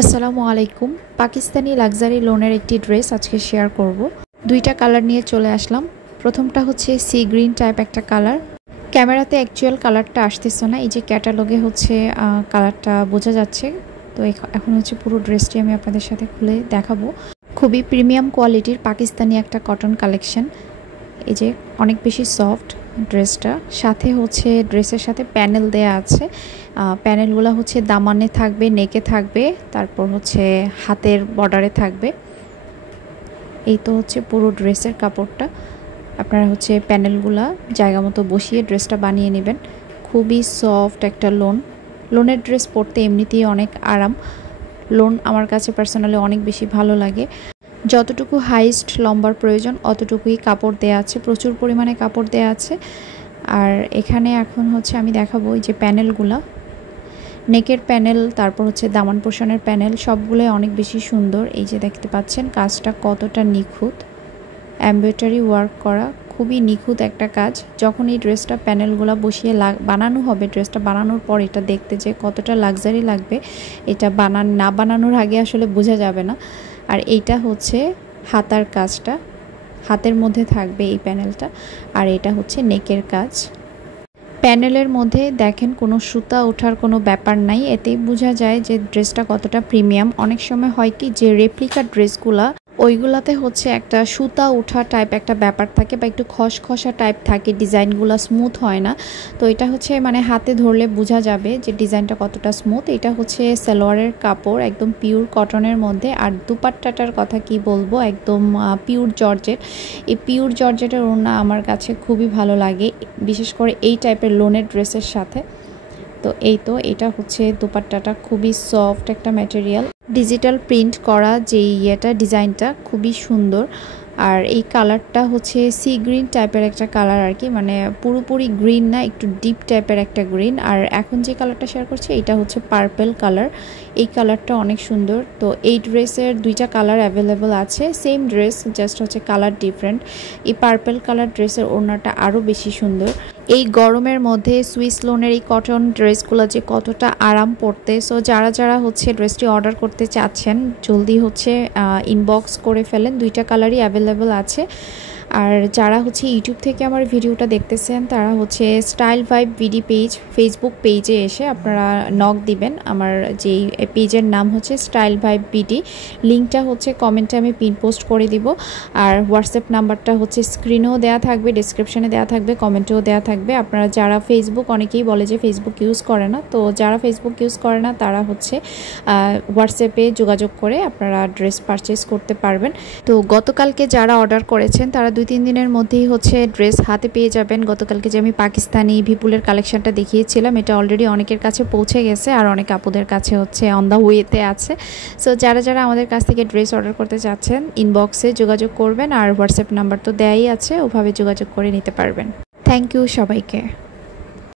আসসালামু আলাইকুম। পাকিস্তানি লাক্সারি লোনের একটি ড্রেস আজকে শেয়ার করব। দুইটা কালার নিয়ে চলে আসলাম। প্রথমটা হচ্ছে সি গ্রিন টাইপ একটা কালার। ক্যামেরাতে অ্যাকচুয়াল কালারটা আসতেছে না, এই যে ক্যাটালগে হচ্ছে কালারটা বোঝা যাচ্ছে। তো এখন হচ্ছে পুরো ড্রেসটি আমি আপনাদের সাথে খুলে দেখাবো। খুবই প্রিমিয়াম কোয়ালিটির পাকিস্তানি একটা কটন কালেকশন। এই যে অনেক বেশি সফট ড্রেসটা, সাথে হচ্ছে ড্রেসের সাথে প্যানেল দেয়া আছে। প্যানেলগুলো হচ্ছে দামানে থাকবে, নেকে থাকবে, তারপর হচ্ছে হাতের বর্ডারে থাকবে। এই তো হচ্ছে পুরো ড্রেসের কাপড়টা। আপনারা হচ্ছে প্যানেলগুলা জায়গা মতো বসিয়ে ড্রেসটা বানিয়ে নেবেন। খুবই সফট একটা লোনের ড্রেস পরতে এমনিতেই অনেক আরাম। লোন আমার কাছে পার্সোনালি অনেক বেশি ভালো লাগে। যতটুকু হাইস্ট লম্বার প্রয়োজন অতটুকুই কাপড় দেয়া আছে, প্রচুর পরিমাণে কাপড় দেয়া আছে। আর এখানে এখন হচ্ছে আমি দেখাবো এই যে প্যানেলগুলা, নেকের প্যানেল, তারপর হচ্ছে দামান পোর্শনের প্যানেল, সবগুলোই অনেক বেশি সুন্দর। এই যে দেখতে পাচ্ছেন কাজটা কতটা নিখুঁত, এমব্রয়ডারি ওয়ার্ক করা, খুবই নিখুঁত একটা কাজ। যখন এই ড্রেসটা প্যানেলগুলো বসিয়ে বানানো হবে, ড্রেসটা বানানোর পর এটা দেখতে যে কতটা লাক্সারি লাগবে, এটা না বানানোর আগে আসলে বোঝা যাবে না। আর এইটা হচ্ছে হাতার কাজটা, হাতের মধ্যে থাকবে এই প্যানেলটা। আর এটা হচ্ছে নেকের কাজ। প্যানেলের মধ্যে দেখেন কোনো সুতা ওঠার কোনো ব্যাপার নাই, এতেই বোঝা যায় যে ড্রেসটা কতটা প্রিমিয়াম। অনেক সময় হয় কি যে রেপ্লিকা ড্রেসগুলা ওইগুলাতে হচ্ছে একটা সুতা ওঠা টাইপ একটা ব্যাপার থাকে, বা একটু খসখসা টাইপ থাকে, ডিজাইনগুলো স্মুথ হয় না। তো এটা হচ্ছে মানে হাতে ধরলে বোঝা যাবে যে ডিজাইনটা কতটা স্মুথ। এটা হচ্ছে সালোয়ারের কাপড়, একদম পিওর কটনের মধ্যে। আর দুপাট্টাটার কথা কি বলবো, একদম পিওর জর্জেট। এই পিওর জর্জেটের ওড়না আমার কাছে খুবই ভালো লাগে, বিশেষ করে এই টাইপের লোনের ড্রেসের সাথে। তো এটা হচ্ছে দুপাট্টাটা, খুবই সফট একটা ম্যাটেরিয়াল, ডিজিটাল প্রিন্ট করা যে ডিজাইনটা খুবই সুন্দর। আর এই কালারটা হচ্ছে সি গ্রিন টাইপের একটা কালার আর কি, মানে পুরোপুরি গ্রিন না, একটু ডিপ টাইপের একটা গ্রিন। আর এখন যে কালারটা শেয়ার করছি এটা হচ্ছে পার্পল কালার। এই কালারটা অনেক সুন্দর। তো এই ড্রেসের দুইটা কালার অ্যাভেলেবল আছে, সেম ড্রেস, জাস্ট হচ্ছে কালার ডিফারেন্ট। এই পার্পল কালার ড্রেসের ওড়নাটা আরও বেশি সুন্দর। এই গরমের মধ্যে সুইস লোনের এই কটন ড্রেসগুলো যে কতটা আরাম পড়তে। সো যারা হচ্ছে ড্রেসটি অর্ডার করতে চাচ্ছেন জলদি হচ্ছে ইনবক্স করে ফেলেন, দুইটা কালারই অ্যাভেলেবল আছে। আর যারা হচ্ছে ইউটিউব থেকে আমার ভিডিওটা দেখতেছেন তারা হচ্ছে style vibe BD page Facebook পেজে এসে আপনারা নক দিবেন। আমার যেই পেজের নাম হচ্ছে স্টাইল ভাইব বিডি, লিঙ্কটা হচ্ছে কমেন্টে আমি পিন পোস্ট করে দিব। আর হোয়াটসঅ্যাপ নাম্বারটা হচ্ছে স্ক্রিনেও দেওয়া থাকবে, ডিসক্রিপশানে দেওয়া থাকবে, কমেন্টেও দেওয়া থাকবে। আপনারা যারা ফেসবুক, অনেকেই বলে যে ফেসবুক ইউজ করে না, তো যারা ফেসবুক ইউজ করে না তারা হচ্ছে হোয়াটসঅ্যাপে যোগাযোগ করে আপনারা ড্রেস পারচেস করতে পারবেন। তো গতকালকে যারা অর্ডার করেছেন তারা 2-3 দিনের মধ্যেই হচ্ছে ড্রেস হাতে পেয়ে যাবেন। গতকালকে যে আমি পাকিস্তানি বিপুলের কালেকশনটা দেখিয়েছিলাম এটা অলরেডি অনেকের কাছে পৌঁছে গেছে, আর অনেক আপুদের কাছে হচ্ছে অন দ্য ওয়েতে আছে। সো যারা আমাদের কাছ থেকে ড্রেস অর্ডার করতে চাচ্ছেন ইনবক্সে যোগাযোগ করবেন, আর হোয়াটসঅ্যাপ নাম্বার তো দেয়াই আছে, ওভাবে যোগাযোগ করে নিতে পারবেন। থ্যাংক ইউ সবাইকে।